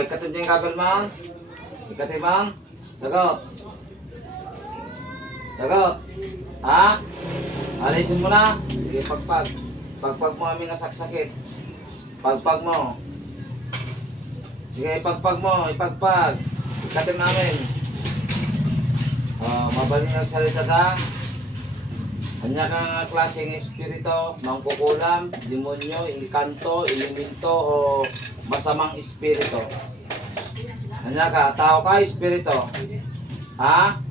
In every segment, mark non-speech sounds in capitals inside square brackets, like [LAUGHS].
Ikatid niyo yung kabel mo. Ikatid mo. Sagot. Sagot. Ha? Alisin mo na. Sige, pagpag. Pagpag mo aming nasaksakit. Pagpag mo. Sige, ipagpag mo. Ipagpag. Ikatid namin. Oh, mabaling nagsalita ta. Kanya kang klaseng espirito, mangkukulam, demonyo, inkanto, elemento, o masamang espirito. Kanya ka, tao ka, espirito. Ha?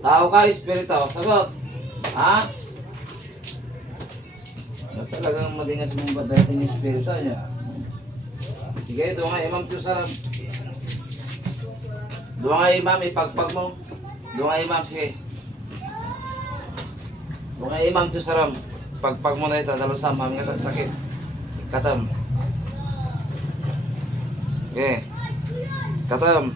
Tao ka, espirito. Sagot. Ha? Ano talagang madingas mong badating espirito niya? Sige, ito nga, imam Tusaram. Doon nga imam, ipagpag mo. Doon nga imam, sige. Nga imam, Tusaram. Pagpag mo na ito, dalusam, mami ka sakit. Katam. Okay. Katam.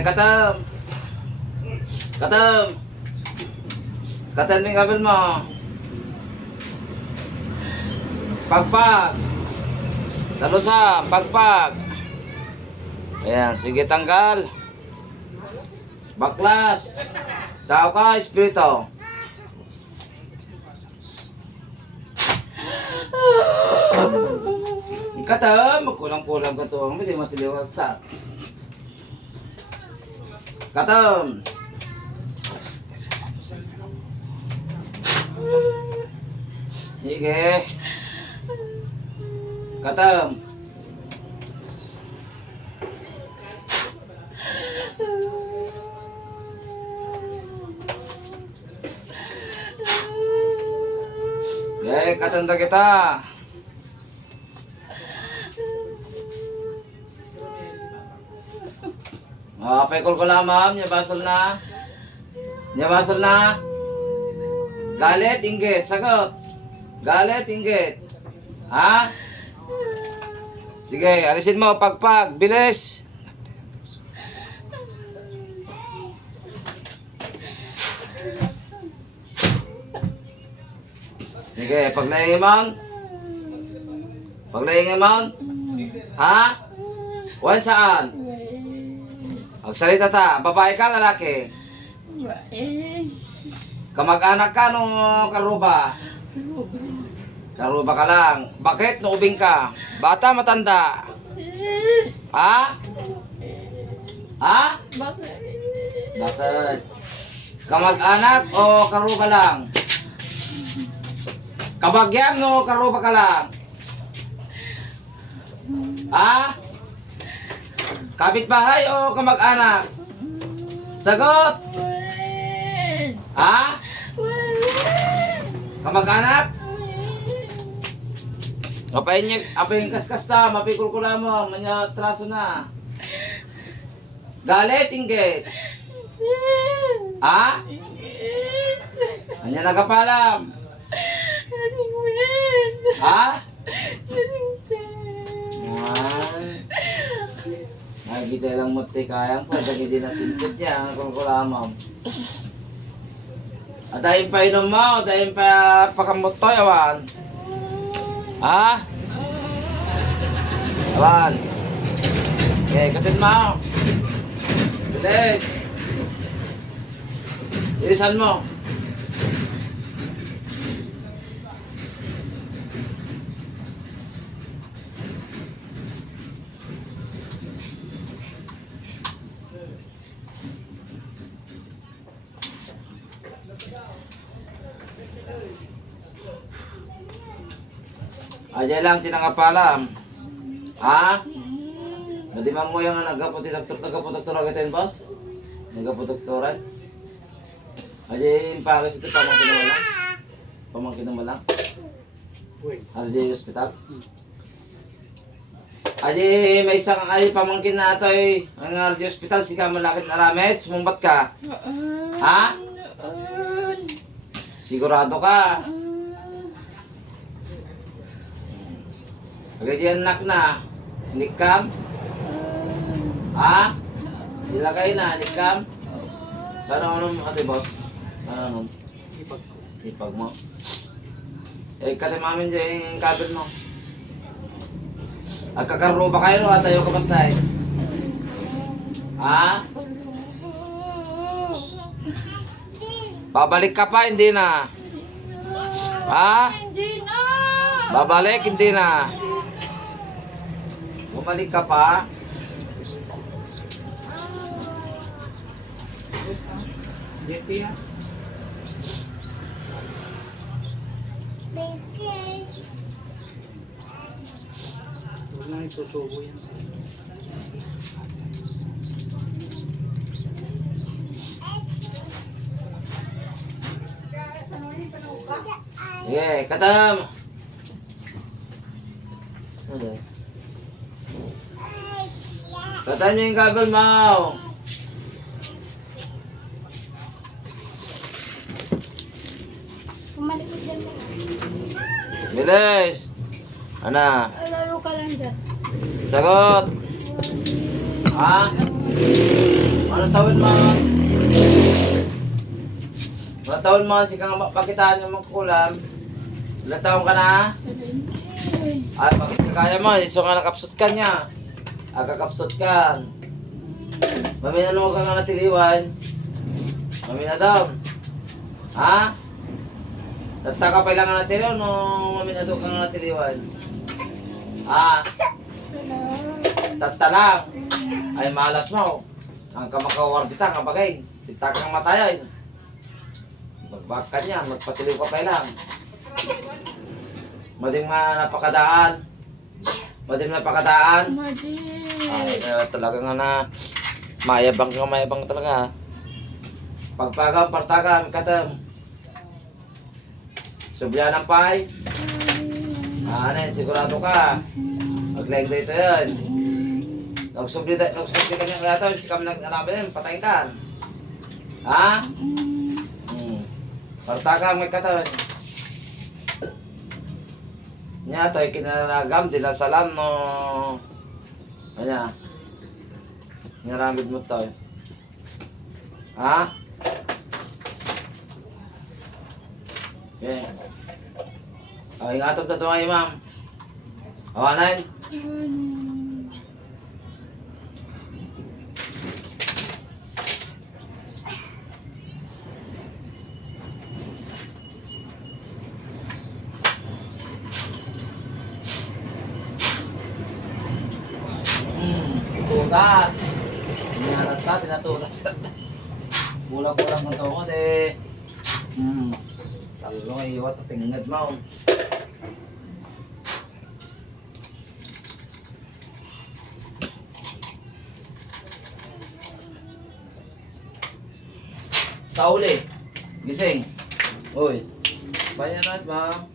Katam. Katam. Katam yung kabel mo. Pagpag. Salusa, pagpag. Ayan, sige tanggal. Baklas. Tao ka, espiritu. Katam, kulang-kulang ka to. Hindi matiliwag ta. Katam. Sige. Katam. Eh, katanda kita. Ah, pekol ko na ma'am, niya basol na. Niya basol na. Galit, inggit, sagot. Galit, inggit. Ha? Sige, alisin mo, pagpag, bilis. Sige, paglayang imon. Paglayang imon. Ha? Wan saan? Magsalita ta, babae ka, lalaki? Eh, Kamag-anak ka no karuba? Karuba ka lang. Bakit nuubing ka? Bata, matanda? Ha? Ha? bakit? Bakit? Kamag-anak o karuba lang? Kabagyan no karuba ka lang? Ha? Kapitbahay o kamag-anak? Sagot! Ha? Kamag-anak? Apayin niya, apayin kaskas ta, mapikul ko mo, manya traso na. Galit, inggit. Ha? Anya nagapalam. Ha? Kasing Ay. Nakikita lang mo te kayang po, dagi din na simpot niya, ang kulkulamam. At dahil pa inom mo, dahil pa pakamot to, yawan. Ha? Yawan. Okay, katin mo. Bilis. Ilisan mo. Aja lang tinangapalam. Ha? Hindi man mo yung nagaputok nagaputok agatin, boss? Nagaputok-turan? Aja yung pagis ito pamangkin na wala? Pamangkin na wala? Aja yung hospital? Aji, may isang ay pamangkin na ito eh. Ang RD Hospital, si Kamalakit na Ramet. Sumumbat ka. Ha? Sigurado ka. Diyan nak na. Inikam. Ah. Ha? Ilagay na, inikam. Kano ano mo ate boss? Ano ano? Ipag mo. Eh, kati mamin dyan yung kabel mo. Ang kakaro ba kayo at tayo ka basta eh? Ha? Babalik ka pa, hindi na. Ha? Hindi na. Babalik, hindi na. Bumalik ka pa. Huwag na isusubo yan. Sige, katam. Ano? Katam niyo yung kabel mo. Dyan na. Bilis. Ana, Lalo ka lang dyan. sagot. Ha? Ano tawin mo? Ano tawin mo? Sige nga pakitaan niyo magkulam. Ilang taon ka na? Ay, bakit ka kaya mo? Iso nga nakapsot ka niya. Ah, kakapsot ka. Mami, ano ka nga natiliwan? Mami na daw. Ha? Tatta ka pa lang nga natiliwan no? Mami na daw ka nga natiliwan. Ha? Tatta lang. Ay, malas mo. Ang kamakawar kita, nga bagay. Kita kang matayan. Magbak ka niya, magpatiliw ka pa lang. Mading ma napakadaan. Mading napakadaan. Madi. Ay, uh, talaga nga na mayabang ka, mayabang talaga. Pagpagam, partagam, katam. Subya ng pay. Ano sigurado ka. Mag-leg dito yan. Nagsubli, nagsubli ka niya kaya to, si kam nag-arabi yan, patayin ka. Ha? Hmm. Partagam, katam. Nya toy kinaragam dinasalam no. Anya. Naramid mo toy. Ha? Okay. Ay, ingatap na tumayo, ma'am. Awanan. Hmm, Inarat ka, tinatutas ka. [LAUGHS] Bulang-bulang ang tungod eh. Hmm. Talo nga iwat at tingad mo. Sa uli. Gising. Uy. Panyanat mo.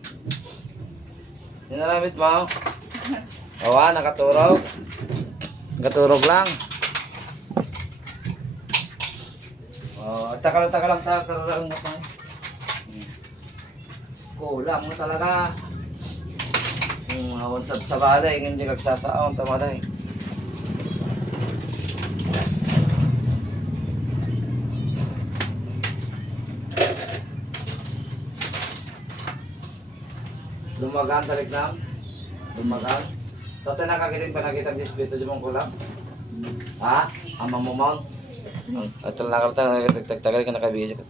Pinaramit mo. Awa, nakaturog. Nakaturog lang. Oh, taka lang, taka lang, taka lang nga pa. Hmm. Kulang mo talaga. Hmm, awan sa sa balay, hindi kagsasaon, tamaday. Lumagan tarik lang. Lumagan. Tatay nakakirin pa nakita bisbito di mong kulang. Ha? Amang mo mount? At lang ka tagtagal ka nakabidyo ka.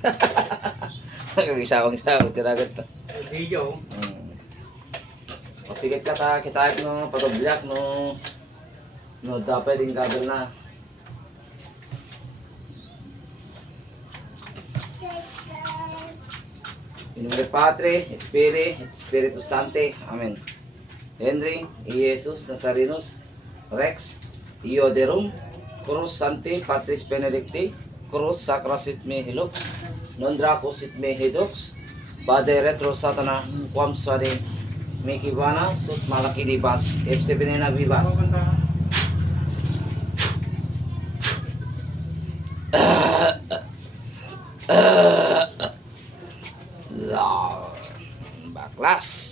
[LAUGHS] Nakagisawang sawag tinagat ta. Video. Hmm. Papigat ka ta, kita no, patobyak no. No, dapat din kabel na. In nomine Padre, et Filii, et Spiritus Sancti. Amen. Henry, Jesus Nazarenus, Rex, Ioderum, Cruz Santi Patris Benedicti, Cruz Sacra Sit Me Hilux, Nondraco Sit Me Hidux, Bade Retro Satana, Kwam Swade, Mikibana, Sut Malaki Dibas, FC Benena Vivas. [COUGHS] Baklas.